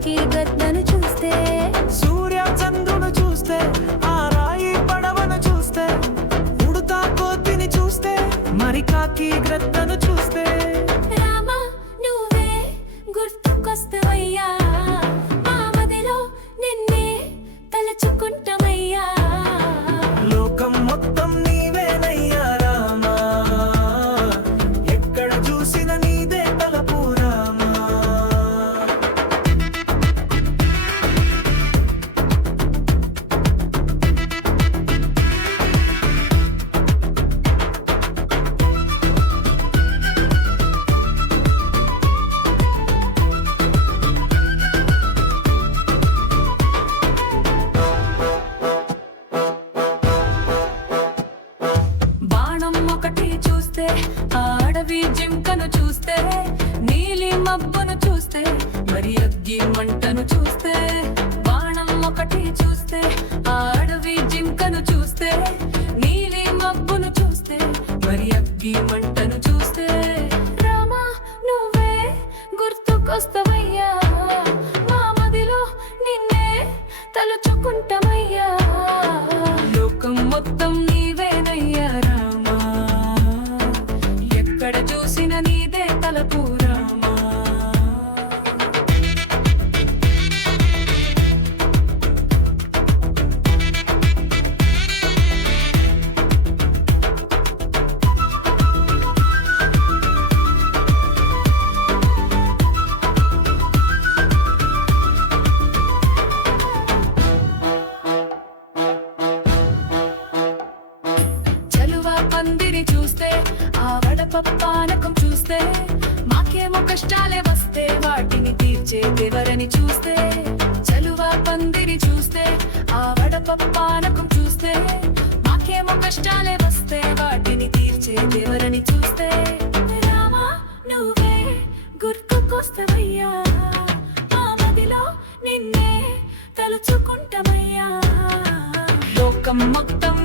కాకి గద్దను చూస్తే, సూర్య చంద్రుడు చూస్తే, ఆ రాయి పడవను చూస్తే, ఉడుతా కోతిని చూస్తే, మరి కాకి గ్రద్దను చూస్తే, రామా నువ్వే గుర్తుకొస్తావయ్యా, మా మదిలో నిన్నే తలచుకుంటామయ్యా. లోకం మొత్తం నీవేనయ్యా రామా, ఎక్కడ చూసిన నీదే తలపు రామా. బాణం ఒకటి చూస్తే, ఆ అడవి జింకను చూస్తే, నీలి మబ్బును చూస్తే, మరి అగ్గి మంటను చూస్తే. బాణం ఒకటి చూస్తే, ఆ అడవి జింకను చూస్తే, నీలి మబ్బును చూస్తే, మరి అగ్గి మంటను చూస్తే, రామా నువ్వే గుర్తుకొస్తావయ్యా, మా మదిలో నిన్నే తలుచుకుంటామయ్యా. లోకం మొత్తం నీవేనయ్యా రామా, ఎక్కడ చూసిన నీదే తలపు రామా. చలువ పందిరి చూస్తే, ఆ వడప పానకం చూస్తే, మాకేమో కష్టాలే వస్తే వాటిని తీర్చేదెవరని చూస్తే. చలువ పందిరి చూస్తే, ఆ వడప పానకం చూస్తే, మాకేమో కష్టాలే వస్తే వాటిని తీర్చేదెవరని చూస్తే, రామా నువ్వే గుర్తుకొస్తావయ్యా, మా మదిలో నిన్నే తలుచుకుంటామయ్యా. లోకం మొత్తం